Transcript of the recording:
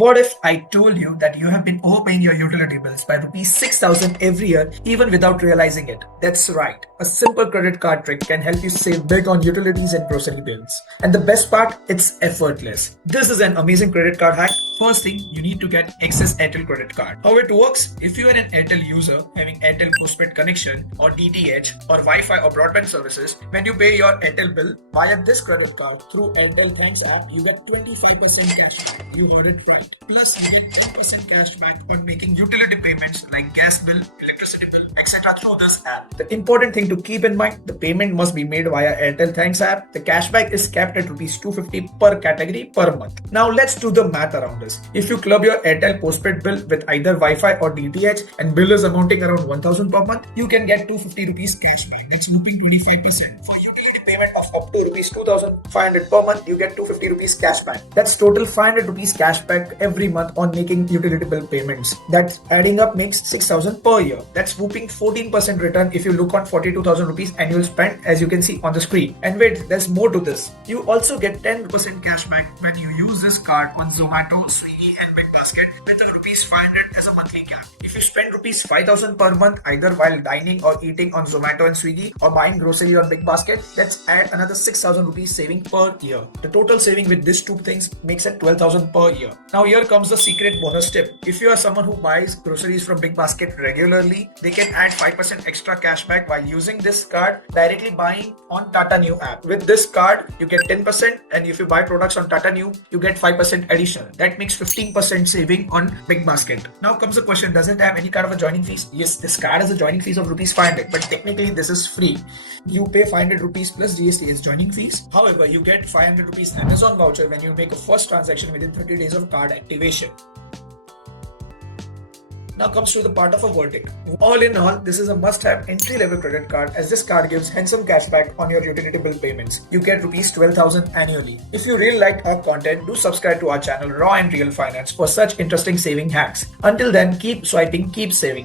What if I told you that you have been overpaying your utility bills by rupees 6,000 every year even without realizing it? That's right. A simple credit card trick can help you save big on utilities and grocery bills. And the best part, it's effortless. This is an amazing credit card hack. First thing, you need to get Axis Airtel Credit Card. How it works? If you are an Airtel user having Airtel Postpaid connection or DTH or Wi-Fi or broadband services, when you pay your Airtel bill via this credit card through Airtel Thanks app, you get 25% cashback. You heard it right. Plus, you get 10% cashback on making utility payments like gas bill, electricity bill, etc. through this app. The important thing to keep in mind, the payment must be made via Airtel Thanks app. The cashback is capped at rupees 250 per category per month. Now let's do the math around this. If you club your Airtel postpaid bill with either Wi-Fi or DTH and bill is amounting around 1000 per month, you can get 250 rupees cashback. That's whooping 25%. For utility payment of up to rupees 2500 per month, you get 250 rupees cashback. That's total 500 rupees cashback every month on making utility bill payments. That's adding up makes 6,000 per year. That's whooping 14% return if you look on 42,000 rupees annual spend, as you can see on the screen. And wait, there's more to this. You also get 10% cashback when you use this card on Zomato, Swiggy and Big Basket with a rupees 500 as a monthly cap. If you spend rupees 5,000 per month either while dining or eating on Zomato and Swiggy or buying grocery on Big Basket, let's add another 6,000 rupees saving per year. The total saving with these two things makes it 12,000 per year. Now here comes the secret bonus tip. If you are someone who buys groceries from Big Basket regularly, they can add 5% extra cashback by using this card directly buying on Tata Neu app. With this card, you get 10%, and if you buy products on Tata Neu, you get 5% additional. That makes 15% saving on Big Basket. Now comes the question, does it have any kind of a joining fees? Yes, this card has a joining fees of rupees 500, but technically this is free. You pay 500 rupees plus GST as joining fees. However, you get 500 rupees Amazon voucher when you make a first transaction within 30 days of card activation. Now comes to the part of a verdict. All in all, this is a must-have entry-level credit card as this card gives handsome cashback on your utility bill payments. You get rupees 12,000 annually. If you really liked our content, do subscribe to our channel Raw and Real Finance for such interesting saving hacks. Until then, keep swiping, keep saving.